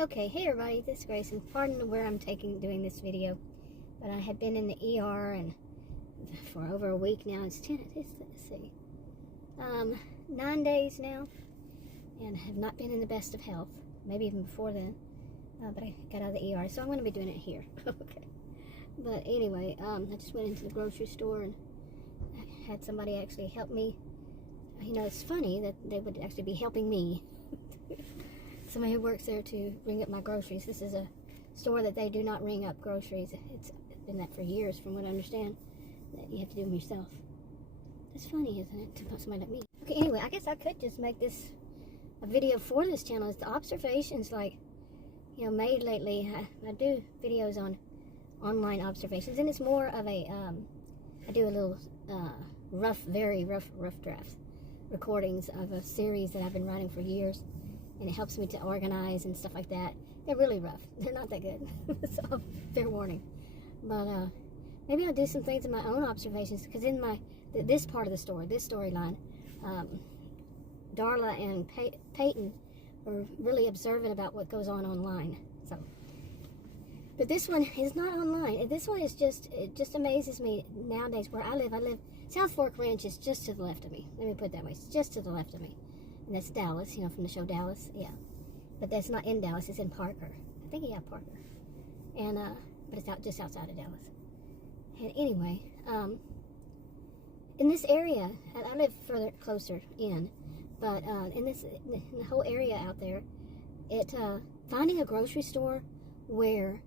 Okay, hey everybody, this is Grace, and pardon where I'm doing this video, but I have been in the ER and for over a week now. Let's see, 9 days now, and have not been in the best of health, maybe even before then, but I got out of the ER, so I'm going to be doing it here. Okay, but anyway, I just went into the grocery store and I had somebody actually help me. You know, it's funny that they would actually be helping me. Somebody who works there to ring up my groceries. This is a store that they do not ring up groceries. It's been that for years, from what I understand, that you have to do them yourself. It's funny, isn't it, to put somebody like me? Okay, anyway, I guess I could just make this a video for this channel. It's the observations, like, you know, made lately. I do videos on online observations, and it's more of a, I do a little very rough draft recordings of a series that I've been writing for years. And it helps me to organize and stuff like that. They're really rough. They're not that good. So, fair warning. But maybe I'll do some things in my own observations, because in this part of the story, this storyline, Darla and Peyton are really observant about what goes on online. So, but this one is not online. And this one is it just amazes me nowadays where I live. South Fork Ranch is just to the left of me. Let me put it that way. It's just to the left of me. And that's Dallas, you know, from the show Dallas, yeah. But that's not in Dallas, it's in Parker. I think, yeah, Parker. And, but it's just outside of Dallas. And anyway, in this area, I live closer in, but in the whole area out there, finding a grocery store where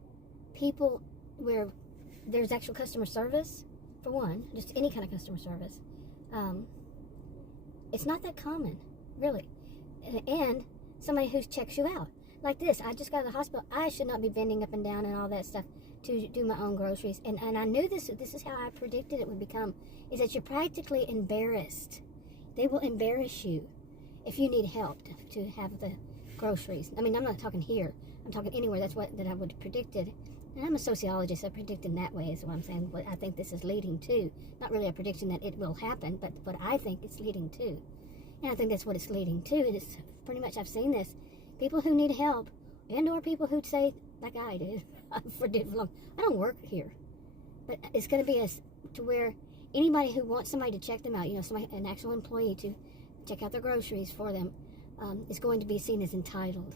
there's actual customer service, for one, just any kind of customer service, it's not that common. Really. And somebody who checks you out. Like this, I just got out of the hospital. I should not be bending up and down and all that stuff to do my own groceries. And I knew this is how I predicted it would become, is that you're practically embarrassed. They will embarrass you if you need help to have the groceries. I mean, I'm not talking here. I'm talking anywhere. That's that I would have predicted. And I'm a sociologist. I predict in that way is what I'm saying. What I think this is leading to. Not really a prediction that it will happen, but what I think it's leading to. And I think that's what it's leading to. It's pretty much, I've seen this. People who need help, and or people who say, like I did, for long. I don't work here. But it's going to be to where anybody who wants somebody to check them out, you know, an actual employee to check out their groceries for them, is going to be seen as entitled.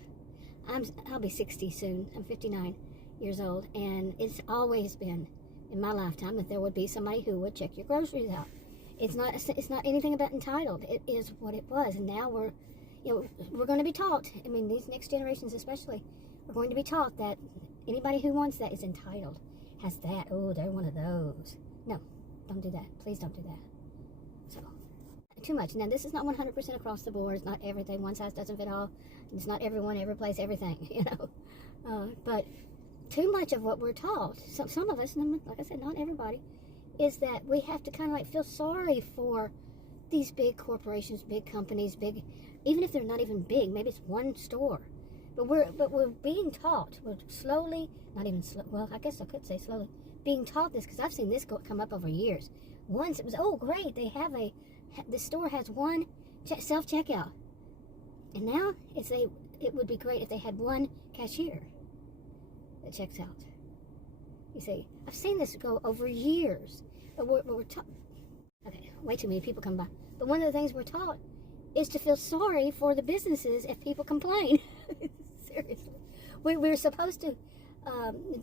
I'll be 60 soon. I'm 59 years old. And it's always been, in my lifetime, that there would be somebody who would check your groceries out. It's not anything about entitled. It is what it was, and now we're going to be taught. I mean, these next generations especially are going to be taught that anybody who wants that is entitled, has that. Oh, they're one of those. No, don't do that. Please don't do that. So, too much. Now, this is not 100% across the board. It's not everything. One size doesn't fit all. It's not everyone, every place, everything. You know, but too much of what we're taught. Some of us, like I said, not everybody, is that we have to kind of like feel sorry for these big corporations, big companies, even if they're not even big, maybe it's one store, but we're being taught, we're slowly, not even slow, well, I guess I could say slowly, being taught this, because I've seen this come up over years. Once it was, oh great, this store has one self-checkout, and now it would be great if they had one cashier that checks out. You see, I've seen this go over years, but we're taught. Okay, way too many people come by. But one of the things we're taught is to feel sorry for the businesses if people complain. Seriously, we're supposed to.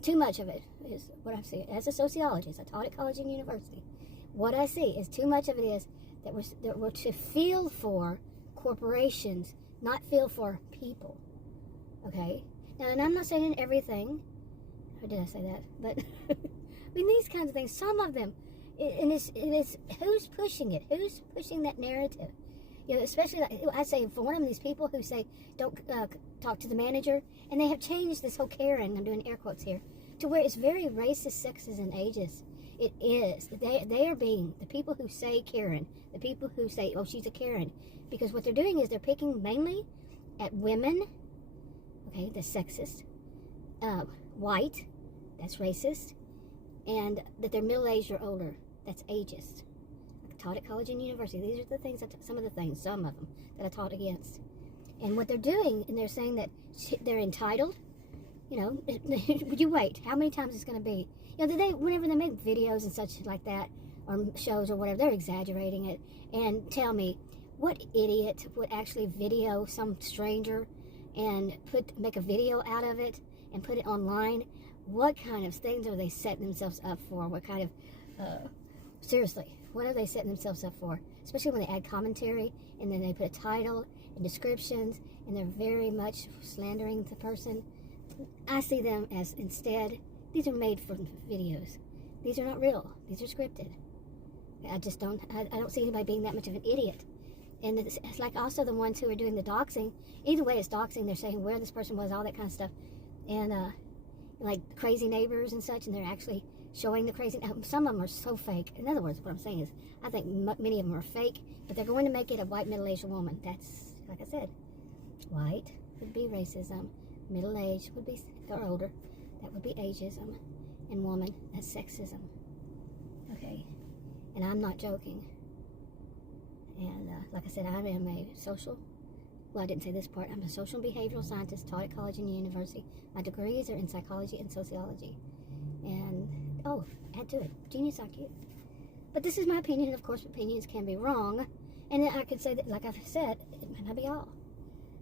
Too much of it is what I see as a sociologist. I taught at college and university. What I see is too much of it is that we're to feel for corporations, not feel for people. Okay, now, and I'm not saying everything. Or did I say that? But I mean, these kinds of things, some of them, and it's who's pushing it? Who's pushing that narrative? You know, especially like, I say for one of these people who say don't talk to the manager, and they have changed this whole Karen. I'm doing air quotes here, to where it's very racist, sexist, and ageist. It is. They are being the people who say Karen, the people who say, oh, she's a Karen, because what they're doing is they're picking mainly at women. Okay, that's sexist. White. That's racist, and that they're middle-aged or older. That's ageist. I taught at college and university. These are the things, some of them that I taught against. And what they're doing, and they're saying that they're entitled. You know, you wait. How many times it's going to be? You know, whenever they make videos and such like that, or shows or whatever, they're exaggerating it. And tell me, what idiot would actually video some stranger and make a video out of it and put it online? What kind of things are they setting themselves up for? What kind of, seriously, what are they setting themselves up for? Especially when they add commentary and then they put a title and descriptions and they're very much slandering the person. I see them as, instead, these are made for videos. These are not real. These are scripted. I just don't, I don't see anybody being that much of an idiot. And it's like also the ones who are doing the doxing. Either way, it's doxing. They're saying where this person was, all that kind of stuff. And like crazy neighbors and such, and they're actually showing the crazy. Some of them are so fake. In other words, what I'm saying is, I think many of them are fake, but they're going to make it a white middle-aged woman. That's, like I said, white would be racism, middle-aged would be, or older, that would be ageism, and woman, that's sexism. Okay, and I'm not joking. And like I said, I am a social, well, I didn't say this part, I'm a social and behavioral scientist, taught at college and university. My degrees are in psychology and sociology. And, oh, add to it, genius IQ. But this is my opinion, and of course opinions can be wrong. And I could say that, like I've said, it might not be all.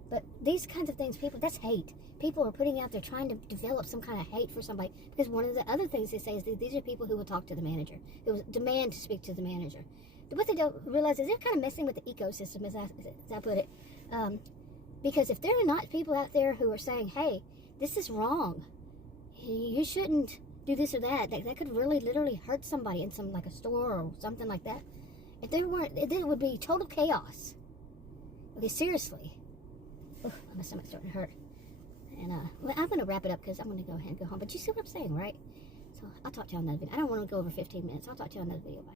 But these kinds of things, people, that's hate. People are putting out there trying to develop some kind of hate for somebody. Because one of the other things they say is that these are people who will talk to the manager, who will demand to speak to the manager. But what they don't realize is they're kind of messing with the ecosystem, as I put it. Because if there are not people out there who are saying, hey, this is wrong, you shouldn't do this or that could really literally hurt somebody in some, like a store or something like that. If there weren't, it would be total chaos. Okay, seriously. Ugh, my stomach's starting to hurt. And well, I'm going to wrap it up because I'm going to go ahead and go home. But you see what I'm saying, right? So I'll talk to you on another video. I don't want to go over 15 minutes. I'll talk to you on another video. Bye.